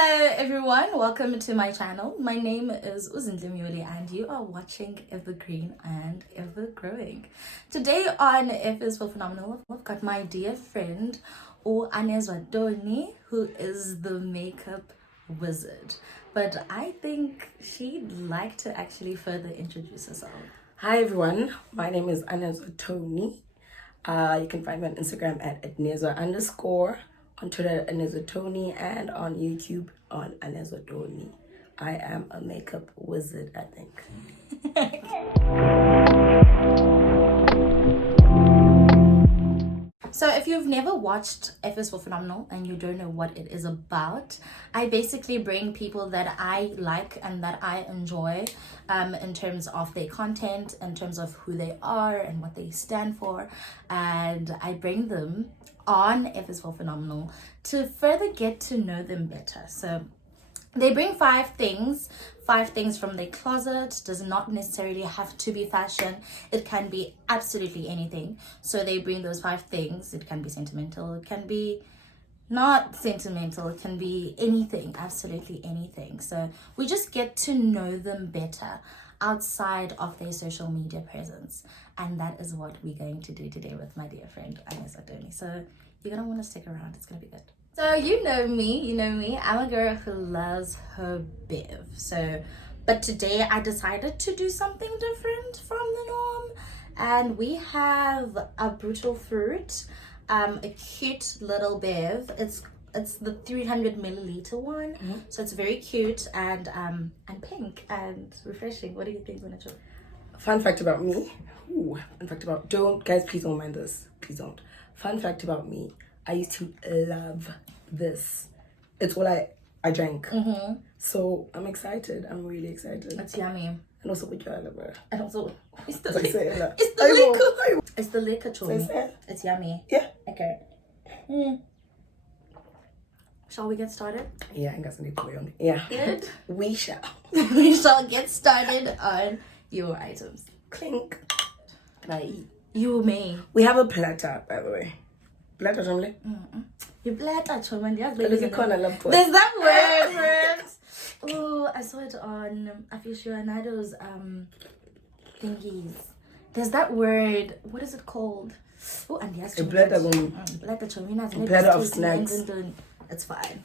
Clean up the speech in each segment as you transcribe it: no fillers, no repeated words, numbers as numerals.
Hello everyone, welcome to my channel. My name is Zintle Myoli and you are watching Evergreen and Ever-growing. Today on F is for Phenomenal, I've got my dear friend Anezwa Toni, who is the makeup wizard. But I think she'd like to actually further introduce herself. Hi everyone, my name is Anezwa Toni. You can find me on Instagram at Anezwa_, on Twitter at Anezwa Toni, and on YouTube on Anezwa Toni. I am a makeup wizard, I think. So if you've never watched F is for Phenomenal and you don't know what it is about, I basically bring people that I like and that I enjoy in terms of their content, in terms of who they are and what they stand for, and I bring them on F is for Phenomenal to further get to know them better. So they bring five things from their closet. Does not necessarily have to be fashion. It can be absolutely anything. So they bring those 5 things. It can be sentimental. It can be not sentimental. It can be anything, absolutely anything. So we just get to know them better outside of their social media presence. And that is what we're going to do today with my dear friend Anezwa Toni. So you're going to want to stick around. It's going to be good. So you know me, I'm a girl who loves her bev. But today I decided to do something different from the norm. And we have a brutal fruit, a cute little bev. It's the 300 milliliter one. Mm-hmm. So it's very cute and pink and refreshing. What do you think, Zintle? Fun fact about me. Please don't mind this. Please don't. Fun fact about me. I used to love this. It's all I drank. Mm-hmm. So I'm excited. I'm really excited. It's yummy. And also with your liver. And also, it's the liquor. It's the liquor, Toni. It's yummy. Yeah. Okay. Shall we get started? Yeah, I got something for you. Yeah. Good. We shall. We shall get started on your items. Clink. Can I eat? You may. We have a platter, by the way. Platter, Jamle? You platter, Choman. There's that word, friends. Oh, I saw it on aficionados thingies. There's that word. What is it called? Oh, and yes, platter of snacks. It's fine.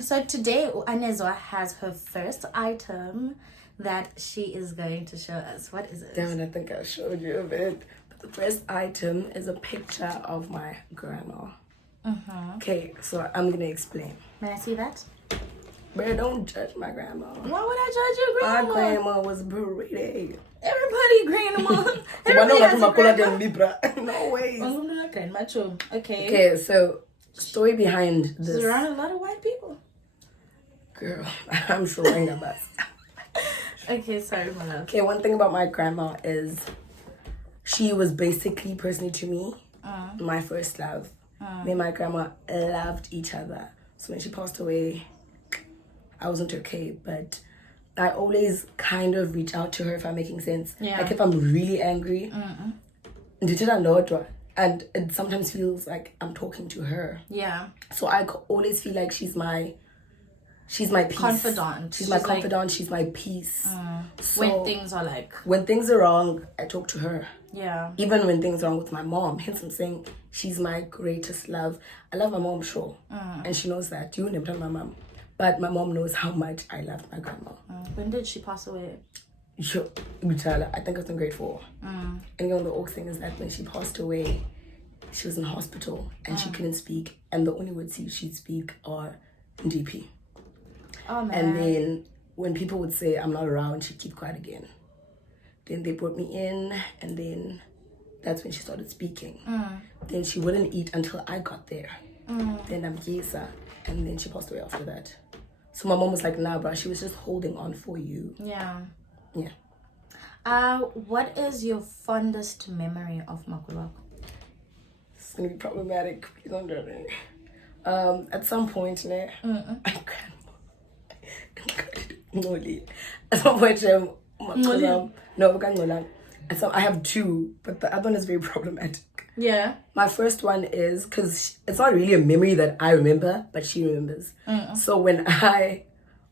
So today Anezwa has her first item that she is going to show us. What is it? Damn it, I think I showed you a bit. But the first item is a picture of my grandma. Okay, so I'm gonna explain. May I see that? But don't judge my grandma. Why would I judge your grandma? My grandma was pretty. Everybody grandma. No way. Okay. Okay, so story behind this. There's around a lot of white people. Girl, I'm showing a bus. Okay, sorry, my love. Okay, one thing about my grandma is she was basically personally to me my first love. Me and my grandma loved each other. So when she passed away, I wasn't okay, but I always kind of reach out to her, if I'm making sense. Yeah. Like if I'm really angry, and it sometimes feels like I'm talking to her. Yeah. So I always feel like she's my peace. Confidant. She's my confidant. She's my peace. So when things are wrong, I talk to her. Yeah. Even when things are wrong with my mom. Hence I'm saying she's my greatest love. I love my mom, sure. And she knows that. You never tell my mom. But my mom knows how much I love my grandma. When did she pass away? Sure. I think it was in grade 4. And you know, the awkward thing is that when she passed away, she was in hospital and she couldn't speak. And the only words she'd speak are DP. Oh, man. And then when people would say I'm not around, she'd keep quiet again. Then they brought me in, and then that's when she started speaking. Then she wouldn't eat until I got there. Then I'm Yesa, and then she passed away after that. So my mom was like, nah, bro, she was just holding on for you. Yeah. Yeah. What is your fondest memory of Makulwako? It's gonna be problematic. Please don't judge me. At some point, my grandma, Myoli. At some point, And so I have two, but the other one is very problematic. Yeah. My first one is because it's not really a memory that I remember, but she remembers. So when I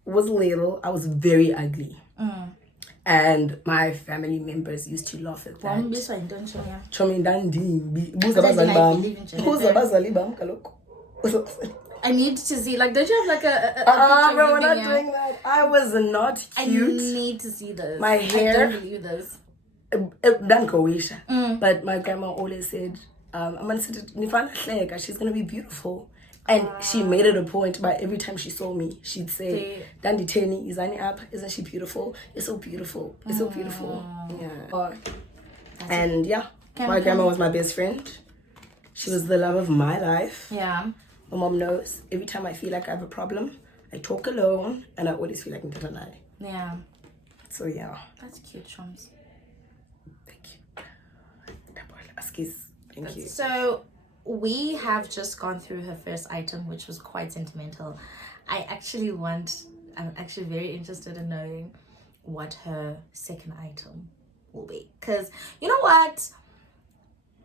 was little, I was very ugly. And my family members used to laugh at that. I need to see, like, don't you have like a bro, we're not doing that. I was not cute. I need to see this. My hair. I don't believe this. But my grandma always said, I'm gonna sit she's gonna be beautiful. And she made it a point by every time she saw me, she'd say, Dandi Teni, Izani up, isn't she beautiful? You're so beautiful. You're so beautiful. Yeah. And yeah, my grandma was my best friend. She was the love of my life. Yeah. My mom knows every time I feel like I have a problem, I talk alone and I always feel like I'm gonna lie. Yeah. So yeah. That's cute, Shams. Thank you. Thank you. So we have just gone through her first item, which was quite sentimental. I'm actually very interested in knowing what her second item will be. Because, you know what?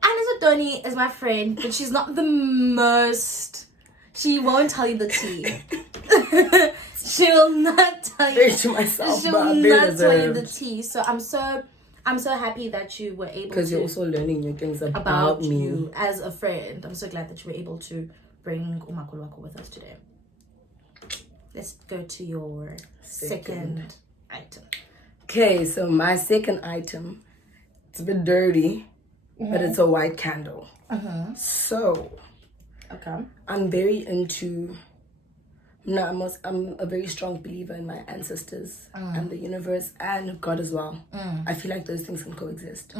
Anezwa Toni is my friend, but she's not the most... She won't tell you the tea. She will not tell you. To myself, she will not tell you the tea. So I'm so happy that you were able to... Because you're also learning new things about me. You as a friend. I'm so glad that you were able to bring umakhulu with us today. Let's go to your second item. Okay, so my second item, it's a bit dirty, but it's a white candle. So, okay, I'm very into... I'm a very strong believer in my ancestors and the universe and God as well. I feel like those things can coexist.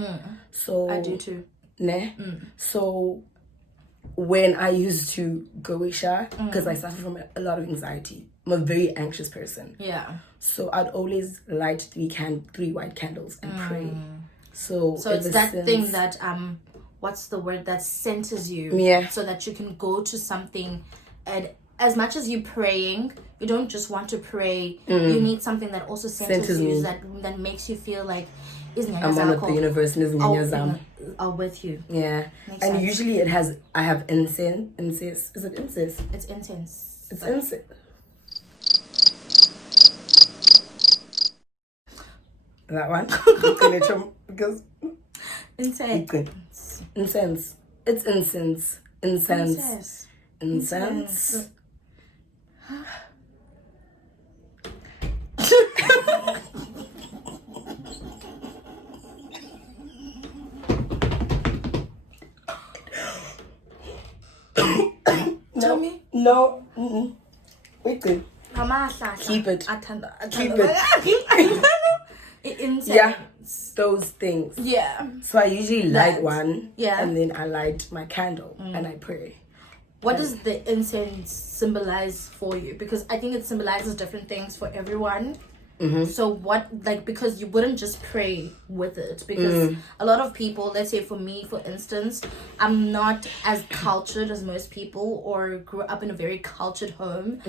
So I do too. So when I used to go Isha, because I suffer from a lot of anxiety, I'm a very anxious person. Yeah. So I'd always light three white candles and pray. So it's that thing that what's the word, that centers you. Yeah. So that you can go to something, and as much as you're praying, you don't just want to pray. You need something that also centers you, that makes you feel like I'm one with the universe and are with you. Yeah. Makes sense. Usually I have incense. Is it incense? It's incense. It's incense. That one? Because incense. Incense. It's incense. Incense. Incense. Tell me. No. Wait good. Keep it. Keep it. Incense. Yeah. Those things. Yeah. So I usually light one. Yeah. And then I light my candle and I pray. What does the incense symbolize for you? Because I think it symbolizes different things for everyone. So what, like, because you wouldn't just pray with it, because a lot of people, let's say for me, for instance, I'm not as cultured as most people, or grew up in a very cultured home.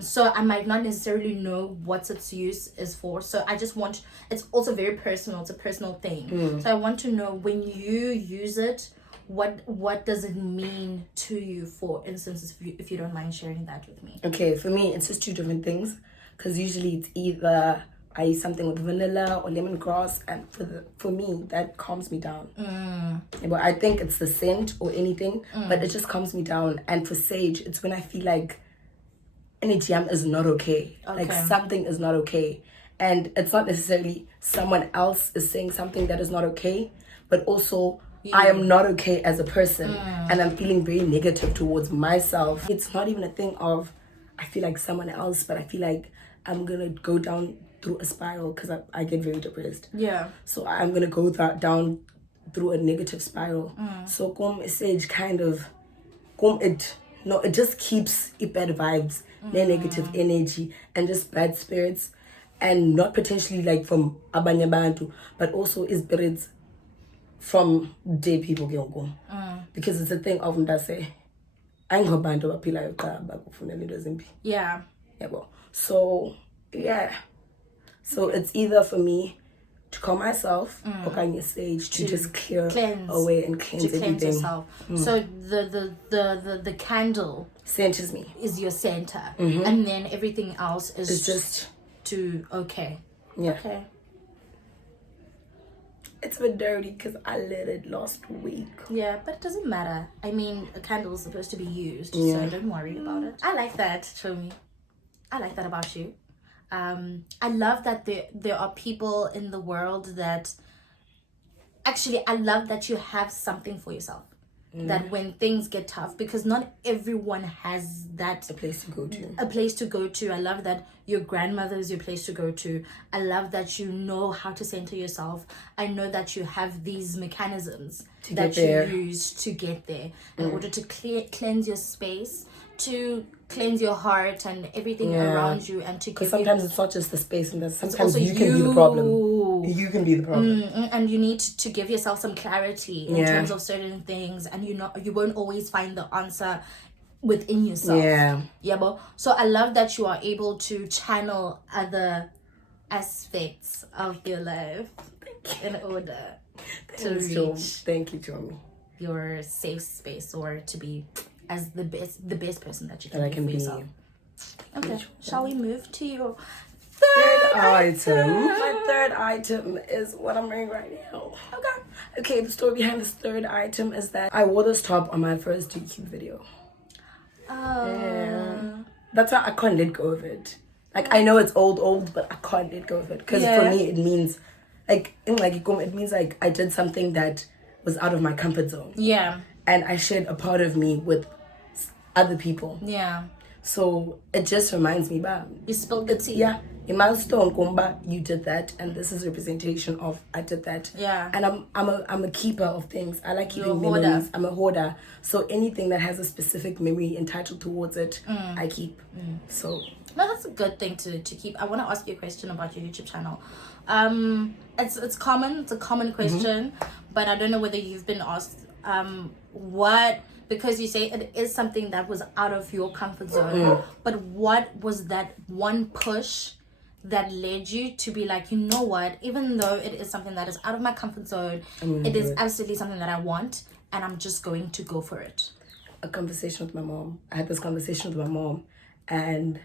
So I might not necessarily know what its use is for. So I just want, it's also very personal. It's a personal thing. So I want to know, when you use it, what does it mean to you, for instance, if you don't mind sharing that with me? Okay, for me, it's just two different things. Because usually it's either I use something with vanilla or lemongrass, and for me that calms me down. But I think it's the scent or anything, but it just calms me down. And for sage, it's when I feel like energy is not okay. Like something is not okay, and it's not necessarily someone else is saying something that is not okay, but also I am not okay as a person, and I'm feeling very negative towards myself. It's not even a thing of I feel like someone else, but I feel like I'm gonna go down through a spiral, because I get very depressed. Yeah. So I'm gonna go down through a negative spiral. So come message kind of it just keeps bad vibes, negative energy, and just bad spirits, and not potentially like from abanye bantu, but also spirits from dead people. Because it's a thing of say yeah. So yeah. So it's either for me to calm myself, or on your stage to just clear cleanse, away and cleanse everything. Yourself. So the candle centers me, is your center, and then everything else is it's just okay. Yeah. Okay. It's a bit dirty because I lit it last week. Yeah, but it doesn't matter. I mean, a candle is supposed to be used, so don't worry about it. I like that, Chomi. I like that about you. I love that there are people in the world that... Actually, I love that you have something for yourself. That when things get tough, because not everyone has that... A place to go to. A place to go to. I love that your grandmother is your place to go to. I love that you know how to center yourself. I know that you have these mechanisms that you use to get there in order to cleanse your space, to cleanse your heart and everything around you, and to give... Because sometimes it's not just the space, and sometimes you can be the problem. You can be the problem. And you need to give yourself some clarity in terms of certain things, and you won't always find the answer within yourself. Yeah, but so I love that you are able to channel other aspects of your life in order to reach Thank you, Tommy. Your safe space, or to be as the best person that you can be for yourself. Okay, shall we move to your third item? My third item is what I'm wearing right now. Okay, the story behind this third item is that I wore this top on my first YouTube video. That's why I can't let go of it. Like, I know it's old, but I can't let go of it. Because for me, it means, it means like I did something that was out of my comfort zone. Yeah. And I shared a part of me with other people. Yeah. So it just reminds me, you spilled the tea. Yeah. A milestone, Kumba, you did that, and this is representation of I did that. Yeah. And I'm a keeper of things. I like keeping memories. I'm a hoarder. So anything that has a specific memory entitled towards it, I keep. So no, that's a good thing to keep. I want to ask you a question about your YouTube channel. It's common. It's a common question, but I don't know whether you've been asked because you say it is something that was out of your comfort zone. But what was that one push that led you to be like, you know what, even though it is something that is out of my comfort zone, it is absolutely something that I want, and I'm just going to go for it? A conversation with my mom. I had this conversation with my mom, and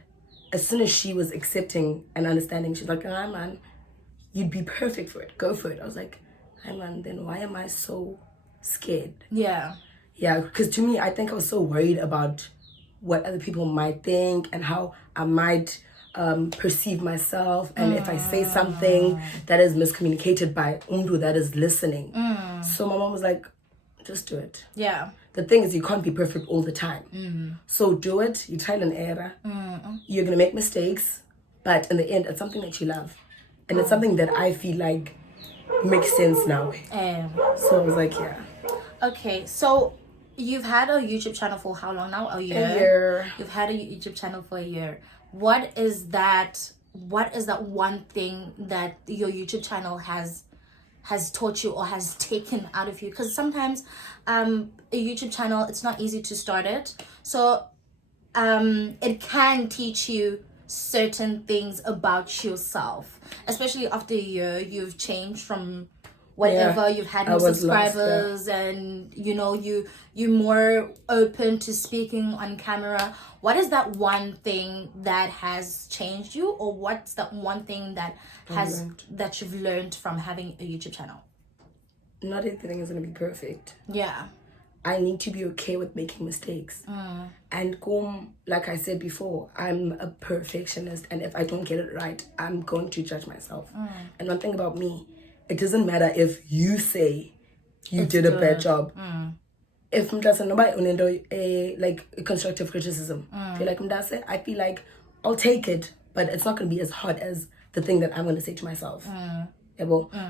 as soon as she was accepting and understanding, she's like, "Ah, man, you'd be perfect for it. Go for it." I was like, "Hi, man, then why am I so scared?" Yeah, because to me, I think I was so worried about what other people might think and how I might perceive myself, and if I say something that is miscommunicated by Undu that is listening. So my mom was like, just do it. Yeah. The thing is, you can't be perfect all the time. So do it. You trial and error. You're going to make mistakes, but in the end, it's something that you love. And it's something that I feel like makes sense now. So I was like, yeah. Okay, so you've had a YouTube channel for how long now? A year? A year. You've had a YouTube channel for a year. What is that one thing that your YouTube channel has taught you or has taken out of you? Because sometimes a YouTube channel, it's not easy to start it. So it can teach you certain things about yourself, especially after a year. You've changed from whatever, you've had more subscribers, and you're more open to speaking on camera. What is that one thing that has changed you, or what's that one thing that you've learned from having a YouTube channel? Not everything is going to be perfect. Yeah. I need to be okay with making mistakes. And like I said before, I'm a perfectionist, and if I don't get it right, I'm going to judge myself. And one thing about me, it doesn't matter if you say you did a bad job. If nobody like constructive criticism, I feel like I'll take it, but it's not going to be as hard as the thing that I'm going to say to myself.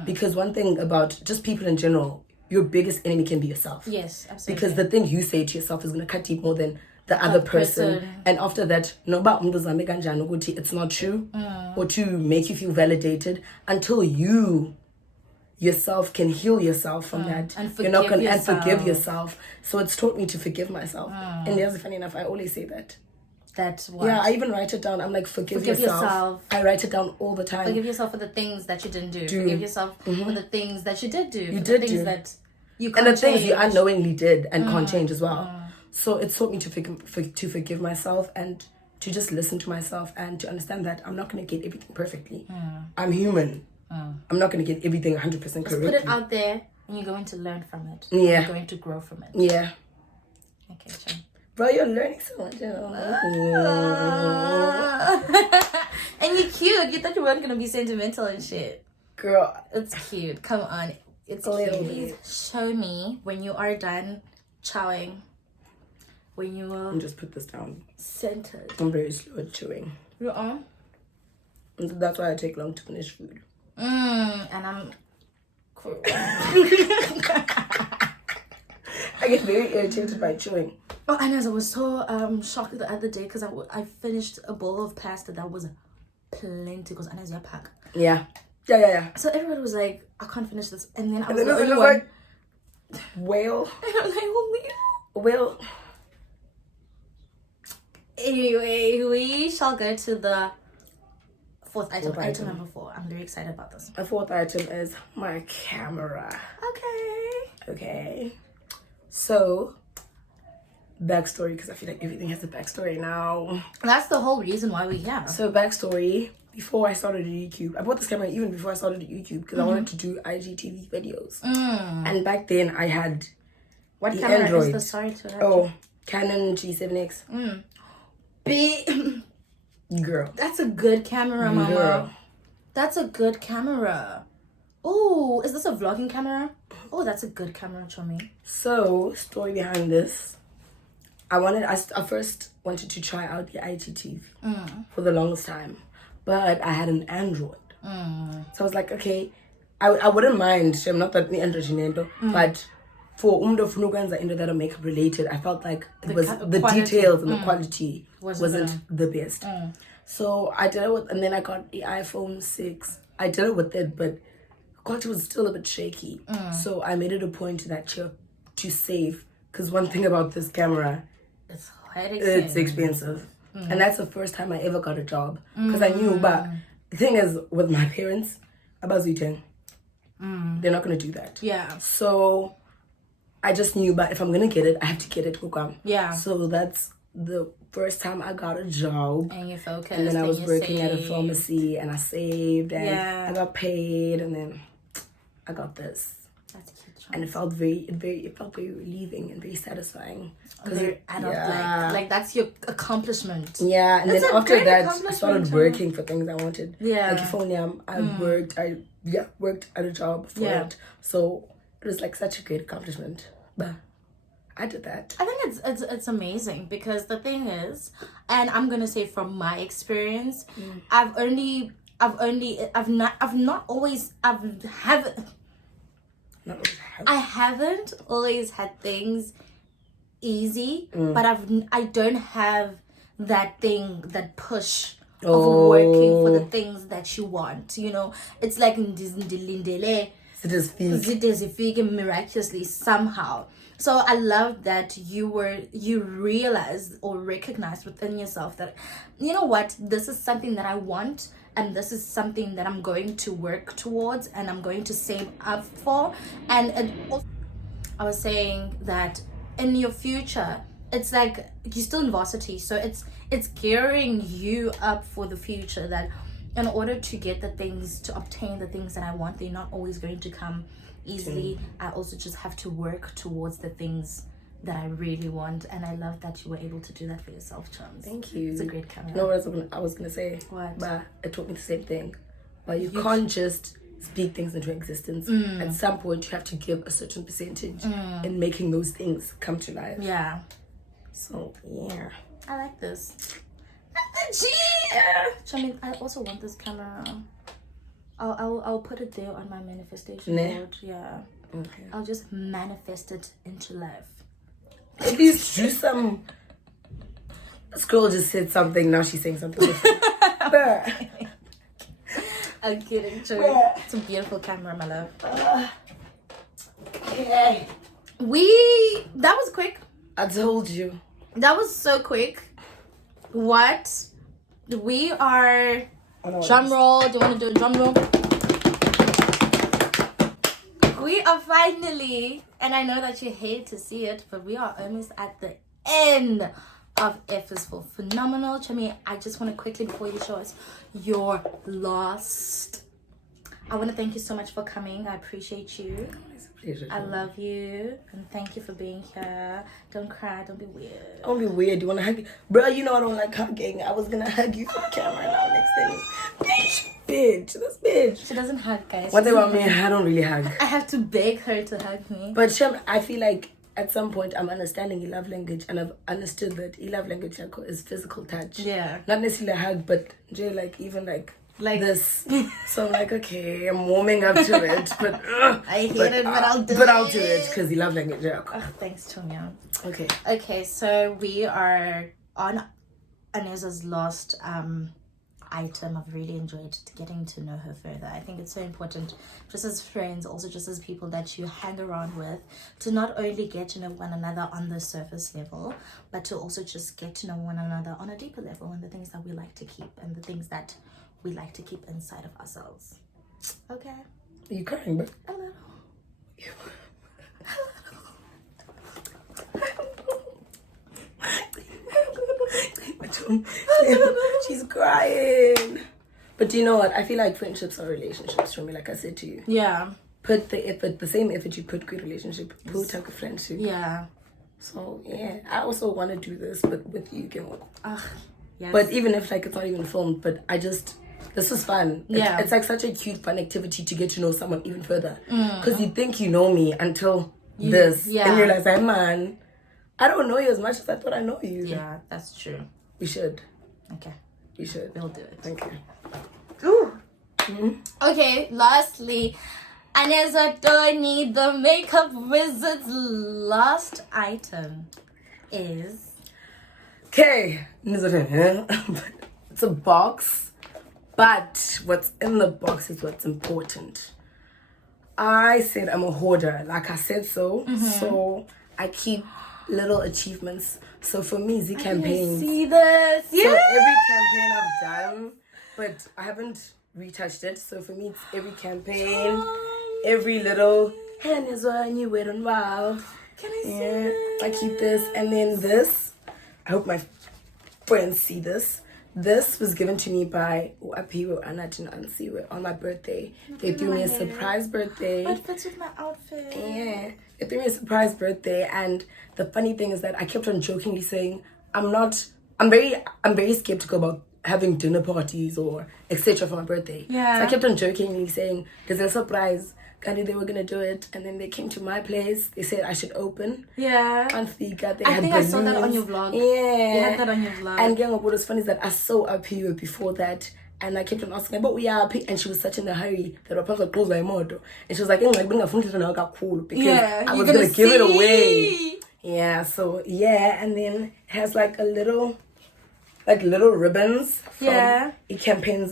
Because one thing about just people in general, your biggest enemy can be yourself. Yes, absolutely. Because the thing you say to yourself is going to cut deep more than the other person. And after that, it's not true, or to make you feel validated until you yourself can heal yourself from that. And forgive yourself. So it's taught me to forgive myself. And funny enough, I always say that. that what? Yeah, I even write it down. I'm like, forgive yourself. I write it down all the time. Forgive yourself for the things that you didn't do. Forgive yourself for the things that you did do. You for did the things do. that you can't And the things change. you unknowingly did and can't change as well. So it taught me to forgive myself and to just listen to myself and to understand that I'm not going to get everything perfectly. I'm human. I'm not going to get everything 100% correctly. Just put it out there and you're going to learn from it. Yeah. You're going to grow from it. Yeah. Okay, sure. Bro, you're learning so much. And you're cute. You thought you weren't going to be sentimental and shit. Girl. It's cute. Come on. It's cute. Please show me when you are done chowing. When you will... And just put this down. Centered. I'm very slow at chewing. You are? And that's why I take long to finish food. And I'm... I get very irritated by chewing. Oh, Anez, I was so shocked the other day because I finished a bowl of pasta that was plenty because Anez, you pack. Yeah. So everybody was like, I can't finish this. And then I was And then the only it was one. like, well. And I was like, oh, Well. Anyway, we shall go to the fourth item. Item number 4. I'm very excited about this. My fourth item is my camera. Okay. So, backstory, because I feel like everything has a backstory now. That's the whole reason why we're here. So, backstory, before I started YouTube, I bought this camera even before I started YouTube because I wanted to do IGTV videos. And back then, I had What the camera Android. is the sorry to that? Oh, Canon G7X. Girl. That's a good camera, mama. Girl. That's a good camera. Oh, is this a vlogging camera? Oh, that's a good camera, Chomi. So, story behind this. I first wanted to try out the IGTV for the longest time. But I had an Android. So I was like, okay, I wouldn't mind. I'm not that Android, but for into that are makeup related, I felt like it was the details and the quality wasn't the best. So I did it with, and then I got the iPhone 6. I did it with it, but quality was still a bit shaky. So I made it a point that to save, because one thing about this camera, it's quite expensive. It's expensive. And that's the first time I ever got a job, because I knew. But the thing is, with my parents, about Zintle, they're not gonna do that. Yeah. So I just knew, but if I'm gonna get it, I have to get it. Yeah. So that's the first time I got a job. And you focused. And then I was working at a pharmacy, and I saved, and Yeah. I got paid, and then I got this. That's cute. And it felt very relieving and very satisfying. Very adult, like that's your accomplishment. Yeah, and That's then a after great that, I accomplishment, started too. working for things I wanted. Yeah. Like Euphonium, I worked at a job for it. So it was like such a great accomplishment. But I did that. I think it's amazing because the thing is, and I'm gonna say from my experience, I haven't always had things easy, but I don't have that thing, that push of working for the things that you want. You know, it's like It just feels miraculously somehow. So I love that you realized or recognized within yourself that, you know what, this is something that I want, and this is something that I'm going to work towards and I'm going to save up for. And I was saying that in your future, it's like you're still in varsity, so it's gearing you up for the future, that in order to get the things, to obtain the things that I want, they're not always going to come easily. I also just have to work towards the things that I really want, and I love that you were able to do that for yourself, Chums. Thank you. It's a great camera. You know what I was gonna say? What? But it taught me the same thing. But you can't just speak things into existence. At some point, you have to give a certain percentage in making those things come to life. Yeah. So yeah, I like this. I also want this camera. I'll put it there on my manifestation board. Yeah. Okay. I'll just manifest it into life. At least do some. This girl just said something. Now she's saying something different. I'm kidding, true. It's a beautiful camera, my love. Okay. That was quick. I told you. That was so quick. what? We are... Oh, Drum roll. Do you want to do a drum roll? We are finally, and I know that you hate to see it, but we are almost at the end of F is for Phenomenal. Chami, I just want to quickly, before you show us your last, I want to thank you so much for coming. I appreciate you. It's a pleasure. I love you, and thank you for being here. Don't cry, don't be weird. Don't be weird. You want to hug me? Bro, you know I don't like hugging. I was going to hug you for the camera now next thing. Bitch. This bitch. She doesn't hug, guys. One thing about me, I don't really hug. I have to beg her to hug me. But Shem, I feel like at some point I'm understanding your love language, and I've understood that your love language is physical touch. Yeah. Not necessarily a hug, but like even like this. So I'm like, okay, I'm warming up to it, but I hate it, but I'll do it. But I'll do it because you love language. Yeah. Oh, thanks, Tonya. Okay. Okay, so we are on Anezwa's last item. I've really enjoyed getting to know her further. I think it's so important, just as friends, also just as people that you hang around with, to not only get to know one another on the surface level, but to also just get to know one another on a deeper level, and the things that we like to keep and the things that we like to keep inside of ourselves. Okay? Are you crying, bro? A little. She's crying. But do you know what? I feel like friendships are relationships for me, like I said to you. Yeah. Put the effort, the same effort you put good relationship, put a friendship. Yeah. So yeah, I also want to do this, but with you, Yes. But even if like it's not even filmed, but this was fun. Yeah. It's like such a cute, fun activity to get to know someone even further. Because you think you know me until this. Yeah. And you realize, hey man, I don't know you as much as I thought I know you. Yeah, that's true. We should. Okay. We should. We'll do it. Thank you. Ooh. Okay, lastly, Anezwa Toni, the makeup wizard's last item is... Okay. It's a box. But what's in the box is what's important. I said I'm a hoarder. Like I said so. So I keep little achievements. So for me, Z campaigns. See this? Yeah. So every campaign I've done, but I haven't retouched it. So for me, it's every campaign, every little. Hey, Anezwa, you wear on wow. Can I see it? I keep this, and then this. I hope my friends see this. This was given to me by Uapiwo Anatin Ansiwe on my birthday. They threw me a surprise birthday. It fits with my outfit. Yeah. They threw me a surprise birthday, and the funny thing is that I kept on jokingly saying I'm very skeptical about having dinner parties or etc. for my birthday. Yeah. So I kept on jokingly saying there's a surprise. Kandi, they were gonna do it, and then they came to my place. They said I should open. Yeah. And Fika, they I had think balloons. I saw that on your vlog. Yeah. You had that on your vlog. And what was funny is that I saw up here before that, and I kept on asking, but we are, and she was such in a hurry that I was like, close my mouth. And she was like, bring a phone to the cool because I was gonna give it away. Yeah, so yeah, and then it has like little ribbons from It Campaigns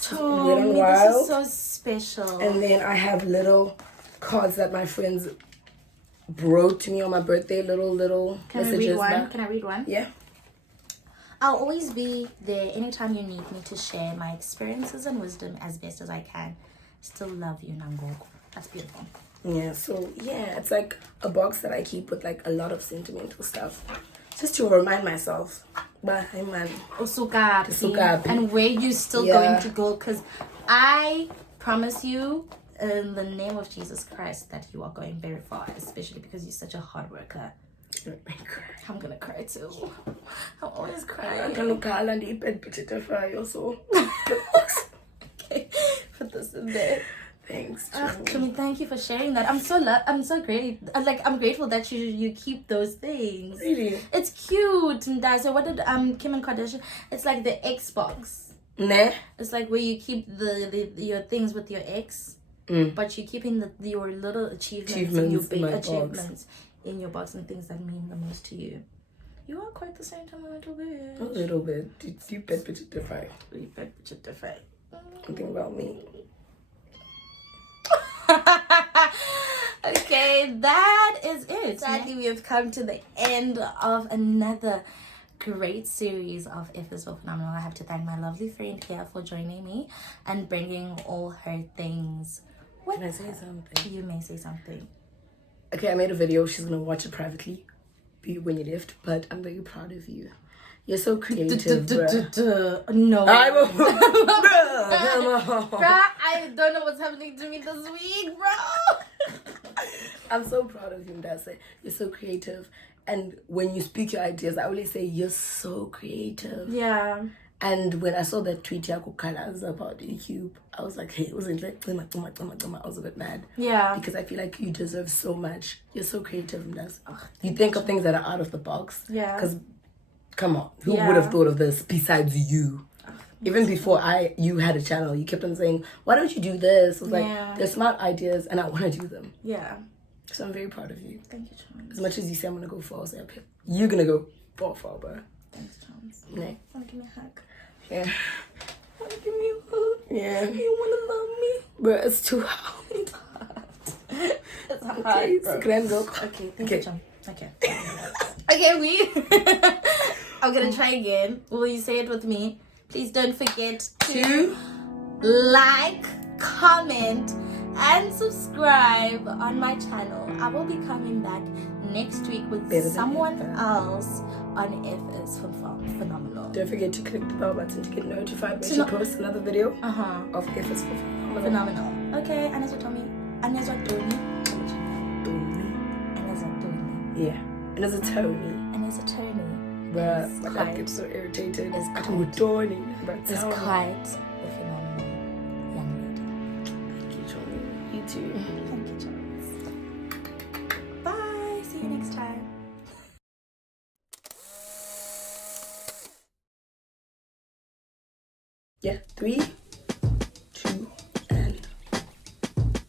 Tony, this is so special. And then I have little cards that my friends wrote to me on my birthday, little Can messages. I read one? Can I read one? Yeah. I'll always be there anytime you need me to share my experiences and wisdom as best as I can. Still love you, Nangogo. That's beautiful. Yeah, so yeah, it's like a box that I keep with like a lot of sentimental stuff. Just to remind myself. But hey man. Usukapi. And where you still going to go, because I promise you in the name of Jesus Christ that you are going very far, especially because you're such a hard worker. I'm gonna cry too. I'm always crying. I'm gonna call and eat bed so. Okay, put this in there. Thanks. Tony, thank you for sharing that. I'm so great. I'm grateful that you keep those things. Really? It's cute. And so what did Kim and Kardashian? It's like the Xbox. Nah. It's like where you keep your things with your ex, but you're keeping your little achievements and your big achievements in your box and things that mean the most to you. You are quite the same time a little bit. A little bit. You bet bitch different. You bet bitch different. Something about me. Okay, that is it. Sadly, we have come to the end of another great series of If Is So Phenomenal. I have to thank my lovely friend here for joining me and bringing all her things. Can I say something? You may say something. Okay, I made a video. She's gonna watch it privately when you left, but I'm very proud of you. You're so creative, bruh. No. I will. Bruh, I don't know what's happening to me this week, bro. I'm so proud of you, Ndase. You're so creative. And when you speak your ideas, I always say, you're so creative. Yeah. And when I saw that tweet Yako Kalas about YouTube, I was like, hey, it wasn't like, I was a bit mad. Yeah. Because I feel like you deserve so much. You're so creative, Ndase. You think of things that are out of the box. Yeah. Because, come on, who would have thought of this besides you? Even before you had a channel, you kept on saying, why don't you do this? I was like, they're smart ideas and I want to do them. Yeah. So I'm very proud of you. Thank you, Chance. As much as you say I'm going to go far, you're going to go far, bro. Thanks, Chance. Yeah. Want to give me a hug? Yeah. Want to give me a hug? Yeah. You want to love me? Bro, it's too hard. It's hard, Okay, bro. so can I go? Okay, thank you, Chance. Okay. Okay, I'm going to try again. Will you say it with me? Please don't forget to like, comment, and subscribe on my channel. I will be coming back next week with someone else on If Is Phenomenal. Don't forget to click the bell button to get notified when she posts another video of If Is Phenomenal. Okay, Anezwa Toni. Anezwa Toni. Anezwa Toni. Yeah. Anezwa Toni. Anezwa Toni. But my dad gets so irritated. It's quite a phenomenal young lady. Thank you, Toni. You too. Thank you, Jones. Bye. See you next time. Yeah. 3, 2, and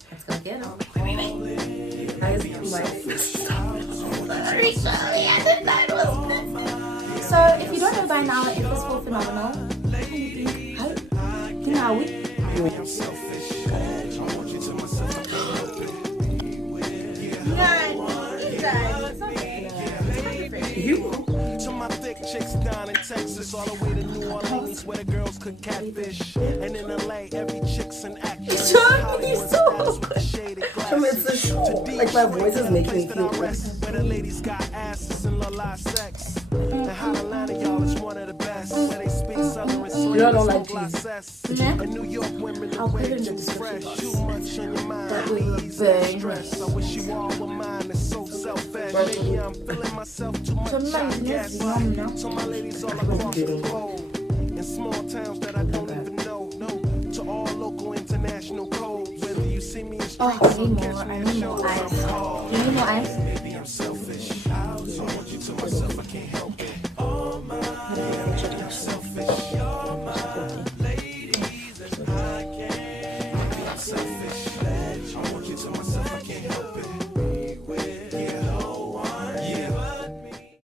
Let's go get them. So, if you don't know by now, If Is So Phenomenal. To my thick chicks down in Texas, all the way to New Orleans, where the girls could catfish, and in LA, every chick's an actress. It's a show. Like my voice is making me feel where the ladies got asses and la sex. And how Atlanta, y'all, is one of the best, where they speak Southern slang. You don't like cheese. And New York women, I'll put it in the fresh. description. Too much on your mind. That will Please, burn. stress. I wish you all were mine. It's so selfish. Maybe I'm feeling myself too much. I guess. So my ladies all across the globe, in small towns that I don't even know. To all local international codes. Whether you see me in streets or catch me in shows, I'm called. You need more ice?